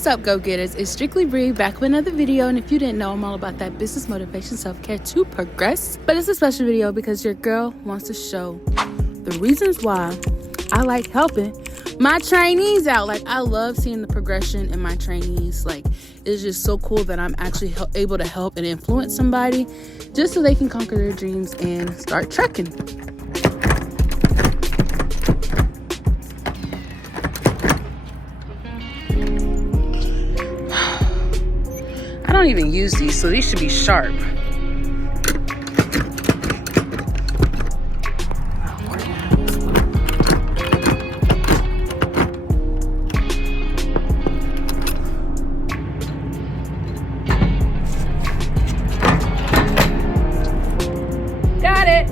What's up, go-getters? It's Strictly Bree back with another video, and if you didn't know, I'm all about that business motivation, self-care to progress. But it's a special video because your girl wants to show the reasons why I like helping my trainees out. Like, I love seeing the progression in my trainees. Like, it's just so cool that I'm actually able to help and influence somebody just so they can conquer their dreams and start trucking. I don't even use these, so these should be sharp. Got it.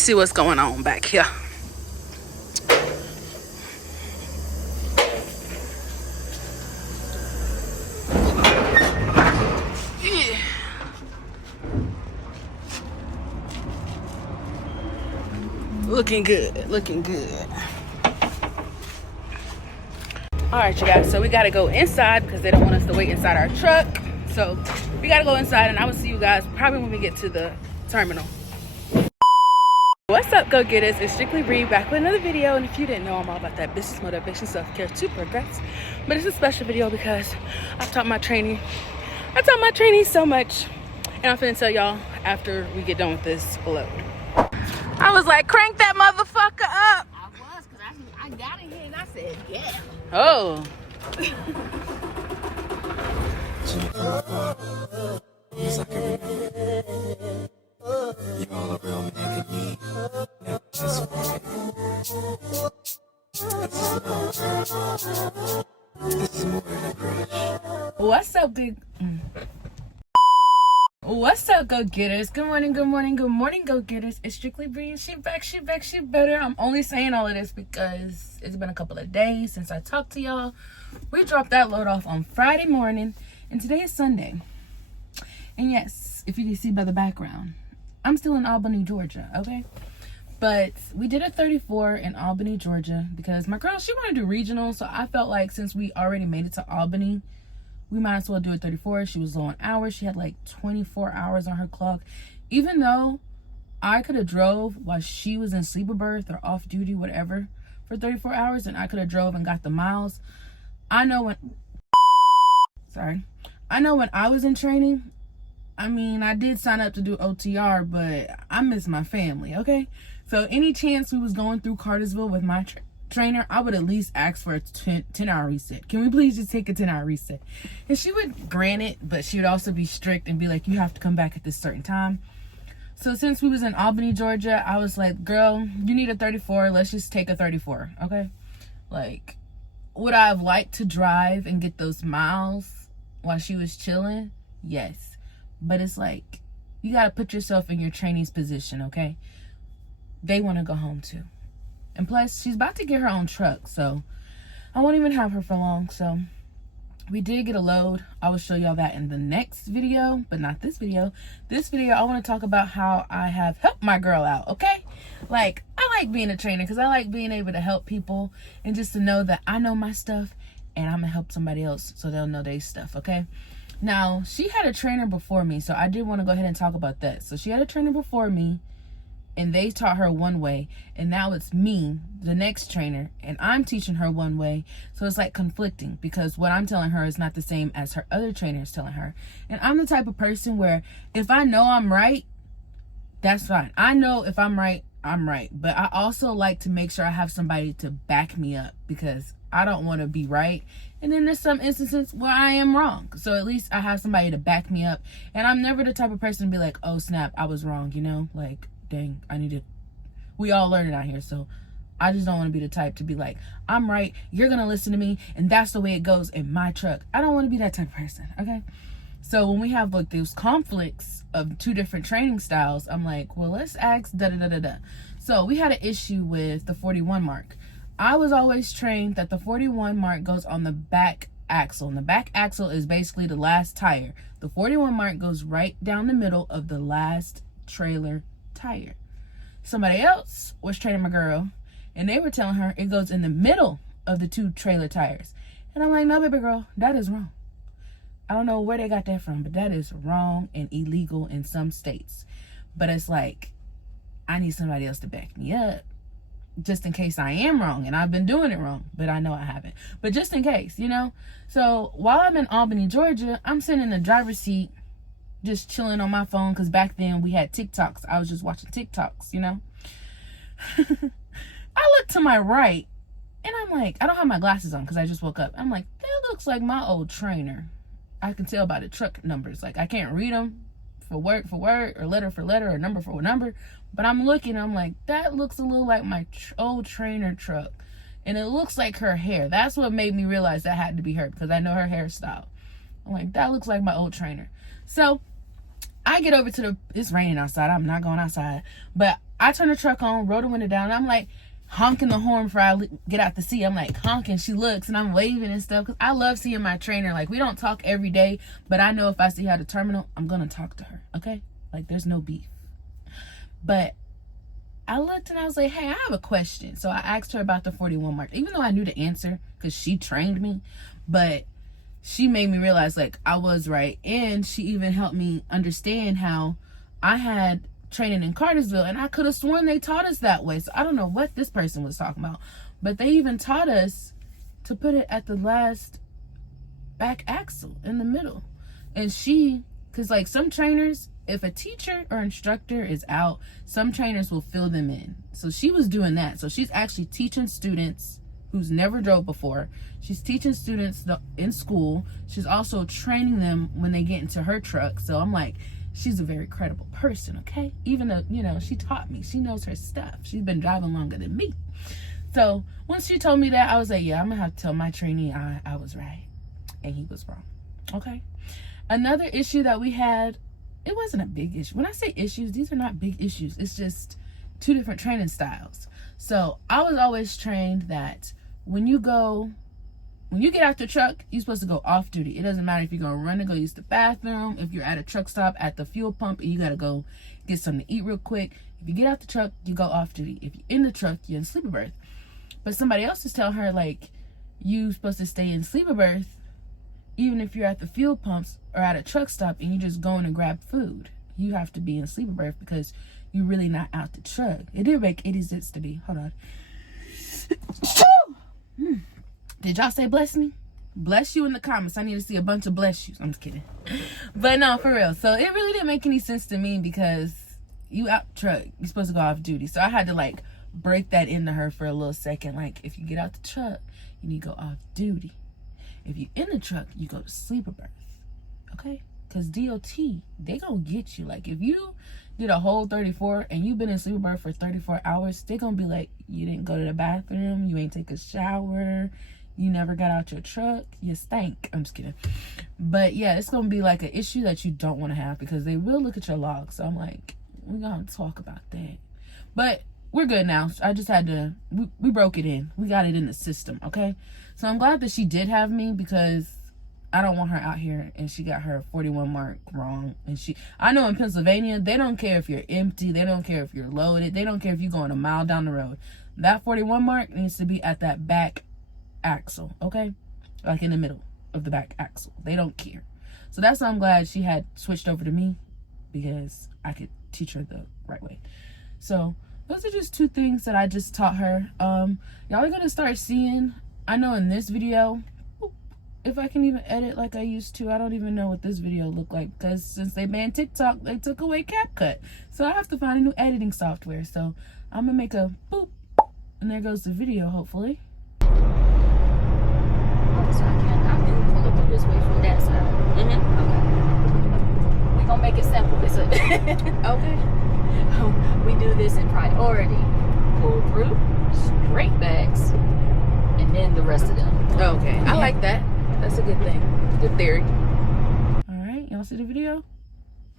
Let's see what's going on back here. Yeah. Looking good, looking good. All right, you guys, so we gotta go inside because they don't want us to wait inside our truck. So we gotta go inside, and I will see you guys probably when we get to the terminal. What's up, go-getters? It's Strictly Bree back with another video, and if you didn't know, I'm all about that business motivation, self-care to progress. But it's a special video because I've taught my trainee so much, and I'm finna tell y'all after we get done with this load. I was like, crank that motherfucker up. I was, because I got in here and I said, yeah. Oh. Y'all a real man to me. That's right. This is more than a crush. What's up, big? What's up, go-getters? Good morning, good morning, good morning, go-getters. It's Strictly Bree. She back, she better. I'm only saying all of this because it's been a couple of days since I talked to y'all. We dropped that load off on Friday morning, and today is Sunday. And yes, if you can see by the background, I'm still in Albany, Georgia, okay? But we did a 34 in Albany, Georgia, because my girl, she wanted to do regional, so I felt like since we already made it to Albany, we might as well do a 34. She was low on hours. She had like 24 hours on her clock. Even though I could have drove while she was in sleeper berth or off duty, whatever, for 34 hours, and I could have drove and got the miles. I know when I was in training, I mean, I did sign up to do OTR, but I miss my family, okay? So any chance we was going through Cartersville with my trainer, I would at least ask for a 10-hour reset. Can we please just take a 10-hour reset? And she would grant it, but she would also be strict and be like, you have to come back at this certain time. So since we was in Albany, Georgia, I was like, girl, you need a 34. Let's just take a 34, okay? Like, would I have liked to drive and get those miles while she was chilling? Yes. But it's like, you got to put yourself in your trainee's position, okay? They want to go home too. And plus, she's about to get her own truck, so I won't even have her for long. So we did get a load. I will show y'all that in the next video, but not this video. This video, I want to talk about how I have helped my girl out, okay? Like, I like being a trainer because I like being able to help people and just to know that I know my stuff and I'm going to help somebody else so they'll know their stuff, okay? Now, she had a trainer before me, so I did want to go ahead and talk about that. So she had a trainer before me, and they taught her one way, and now it's me, the next trainer, and I'm teaching her one way. So it's like conflicting because what I'm telling her is not the same as her other trainer is telling her. And I'm the type of person where if I know I'm right, that's fine. I know if I'm right, I'm right. But I also like to make sure I have somebody to back me up because I don't want to be right. And then there's some instances where I am wrong. So at least I have somebody to back me up. And I'm never the type of person to be like, oh, snap, I was wrong, you know? Like, dang, we all learn it out here. So I just don't want to be the type to be like, I'm right, you're going to listen to me, and that's the way it goes in my truck. I don't want to be that type of person, okay? So when we have like those conflicts of two different training styles, I'm like, well, let's ask da-da-da-da-da. So we had an issue with the 41 mark. I was always trained that the 41 mark goes on the back axle, and the back axle is basically the last tire. The 41 mark goes right down the middle of the last trailer tire. Somebody else was training my girl, and they were telling her it goes in the middle of the two trailer tires. And I'm like, no, baby girl, that is wrong. I don't know where they got that from, but that is wrong and illegal in some states. But it's like, I need somebody else to back me up just in case I am wrong, and I've been doing it wrong, but I know I haven't. But just in case, you know? So while I'm in Albany, Georgia, I'm sitting in the driver's seat just chilling on my phone because back then we had TikToks. I was just watching TikToks, you know? I look to my right, and I'm like, I don't have my glasses on because I just woke up. I'm like, that looks like my old trainer. I can tell by the truck numbers. Like, I can't read them for word, or letter for letter, or number for number. But I'm looking, I'm like, that looks a little like my old trainer truck. And it looks like her hair. That's what made me realize that had to be her because I know her hairstyle. I'm like, that looks like my old trainer. So I get over to the, it's raining outside. I'm not going outside. But I turn the truck on, roll the window down. And I'm like honking the horn before I get out the seat. I'm like honking. She looks and I'm waving and stuff. Because I love seeing my trainer. Like, we don't talk every day. But I know if I see her at the terminal, I'm going to talk to her. Okay? Like, there's no beef. But I looked and I was like, hey, I have a question. So I asked her about the 41 mark. Even though I knew the answer because she trained me. But she made me realize, like, I was right. And she even helped me understand how I had training in Cartersville. And I could have sworn they taught us that way. So I don't know what this person was talking about. But they even taught us to put it at the last back axle in the middle. And she, because, like, some trainers, if a teacher or instructor is out, some trainers will fill them in. So she was doing that. So she's actually teaching students who's never drove before. She's teaching students in school. She's also training them when they get into her truck. So I'm like, she's a very credible person, okay? Even though, you know, she taught me. She knows her stuff. She's been driving longer than me. So once she told me that, I was like, yeah, I'm going to have to tell my trainee I was right and he was wrong, okay? Another issue that we had, it wasn't a big issue. When I say issues, these are not big issues. It's just two different training styles. So I was always trained that when you get out the truck, you're supposed to go off duty. It doesn't matter if you're going to run to go use the bathroom, if you're at a truck stop at the fuel pump and you got to go get something to eat real quick. If you get out the truck, you go off duty. If you're in the truck, you're in sleeper berth. But somebody else is telling her, like, you're supposed to stay in sleeper berth even if you're at the fuel pumps or at a truck stop and you're just going to grab food. You have to be in sleeper berth because you're really not out the truck. It did make 80 cents to me. Hold on. Did y'all say bless me? Bless you in the comments. I need to see a bunch of bless yous. I'm just kidding. But no, for real. So it really didn't make any sense to me because you out the truck. You're supposed to go off duty. So I had to, like, break that into her for a little second. Like, if you get out the truck, you need to go off duty. If you're in the truck, you go to sleeper berth. Okay? Because DOT, they gonna get you. Like, if you did a whole 34 and you've been in sleeper berth for 34 hours, they gonna be like, you didn't go to the bathroom, you ain't take a shower, you never got out your truck, you stank. I'm just kidding. But yeah, it's gonna be like an issue that you don't want to have because they will look at your log. So I'm like, we're gonna talk about that. But we're good now. I just had to, we broke it in. We got it in the system, okay? So I'm glad that she did have me because I don't want her out here and she got her 41 mark wrong. And I know in Pennsylvania, they don't care if you're empty. They don't care if you're loaded. They don't care if you're going a mile down the road. That 41 mark needs to be at that back axle, okay? Like in the middle of the back axle. They don't care. So that's why I'm glad she had switched over to me because I could teach her the right way. So those are just two things that I just taught her. Y'all are going to start seeing, I know in this video, if I can even edit like I used to, I don't even know what this video looked like because since they banned TikTok, they took away CapCut. So I have to find a new editing software. So I'm going to make a boop, and there goes the video, hopefully. So I can pull up this way from that side. Mm-hmm. Okay. We're going to make it simple. Okay. We do this in priority. Pull through, straight backs, and then the rest of them. Okay. I like that. That's a good thing. Good theory. All right. Y'all see the video?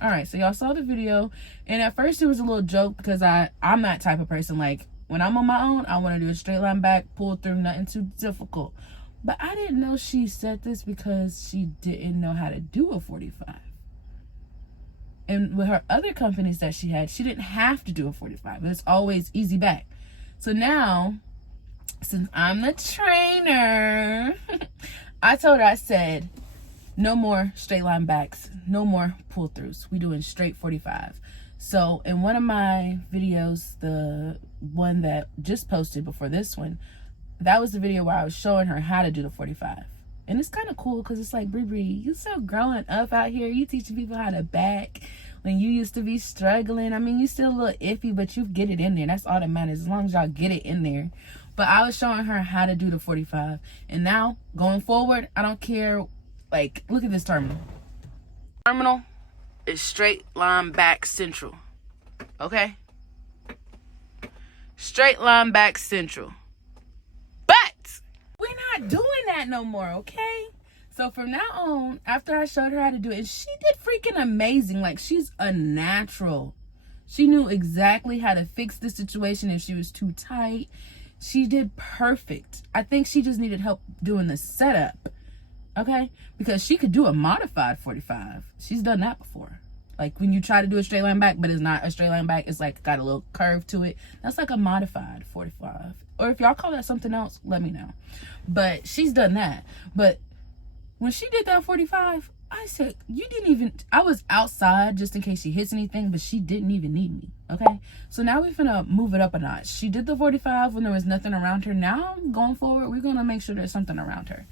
All right. So y'all saw the video. And at first it was a little joke because I'm that type of person. Like, when I'm on my own, I want to do a straight line back, pull through, nothing too difficult. But I didn't know she said this because she didn't know how to do a 45. And with her other companies that she had, she didn't have to do a 45. It's always easy back. So now, since I'm the trainer, I told her, I said, no more straight line backs, no more pull throughs. We doing straight 45. So in one of my videos, the one that just posted before this one, that was the video where I was showing her how to do the 45. And it's kind of cool because it's like, Bree, you still growing up out here. You teaching people how to back when you used to be struggling. I mean, you still a little iffy, but you get it in there. That's all that matters, as long as y'all get it in there. But I was showing her how to do the 45. And now, going forward, I don't care. Like, look at this terminal. Terminal is straight line back central. Okay? Straight line back central. But we're not doing that no more, okay? So from now on, after I showed her how to do it, and she did freaking amazing. Like, she's a natural. She knew exactly how to fix the situation if she was too tight. She did perfect. I think she just needed help doing the setup. Okay? Because she could do a modified 45. She's done that before. Like when you try to do a straight line back, but it's not a straight line back. It's like got a little curve to it. That's like a modified 45. Or if y'all call that something else, let me know. But she's done that. But when she did that 45, I said, you didn't even, I was outside just in case she hits anything, but she didn't even need me. Okay? So now we're finna move it up a notch. She did the 45 when there was nothing around her. Now going forward, we're gonna make sure there's something around her.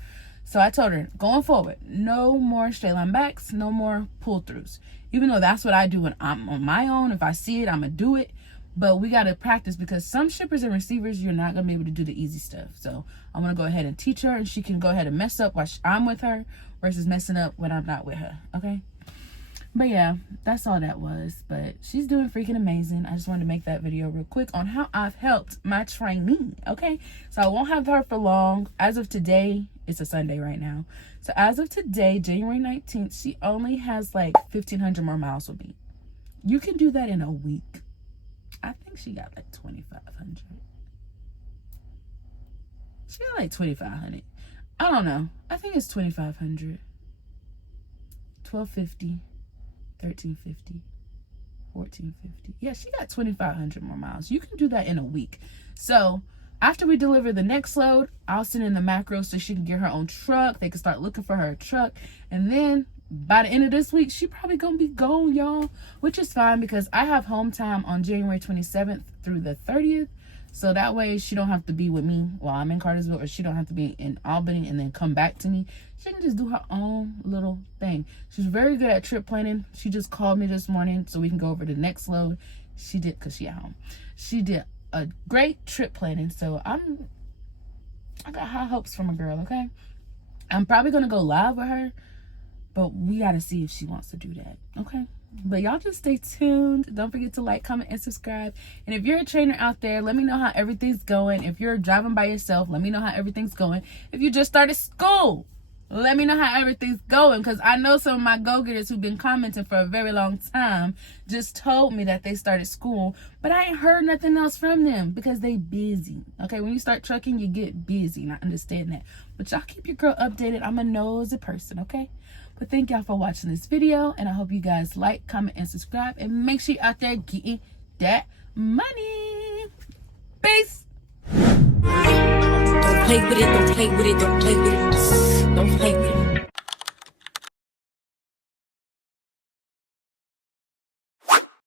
So I told her, going forward, no more straight line backs, no more pull throughs. Even though that's what I do when I'm on my own. If I see it, I'm going to do it. But we got to practice because some shippers and receivers, you're not going to be able to do the easy stuff. So I'm going to go ahead and teach her, and she can go ahead and mess up while I'm with her versus messing up when I'm not with her. Okay? But yeah, that's all that was. But she's doing freaking amazing. I just wanted to make that video real quick on how I've helped my trainee. Okay? So I won't have her for long. As of today, it's a Sunday right now. So as of today, January 19th, she only has like 1,500 more miles with me. You can do that in a week. I think she got like 2,500. She got like 2,500. I don't know. I think it's 2,500. 1,250. 1,350. 1,450. Yeah, she got 2,500 more miles. You can do that in a week. So after we deliver the next load, I'll send in the macros so she can get her own truck. They can start looking for her truck. And then by the end of this week, she probably gonna be gone, y'all. Which is fine because I have home time on January 27th through the 30th. So that way she don't have to be with me while I'm in Cartersville, or she don't have to be in Albany and then come back to me. She can just do her own little thing. She's very good at trip planning. She just called me this morning so we can go over the next load. She did, because she at home. She did a great trip planning. So I got high hopes from a girl, okay? I'm probably going to go live with her, but we got to see if she wants to do that, okay? But y'all just stay tuned. Don't forget to like, comment, and subscribe. And if you're a trainer out there, let me know how everything's going. If you're driving by yourself, let me know how everything's going. If you just started school, let me know how everything's going, because I know some of my go-getters who've been commenting for a very long time just told me that they started school, but I ain't heard nothing else from them because they busy. Okay, when you start trucking, you get busy, and I understand that. But y'all keep your girl updated. I'm a nosy person, okay? But thank y'all for watching this video, and I hope you guys like, comment, and subscribe, and make sure you're out there getting that money. Peace. Don't play with it, don't play with it, don't play with it. Don't play with it.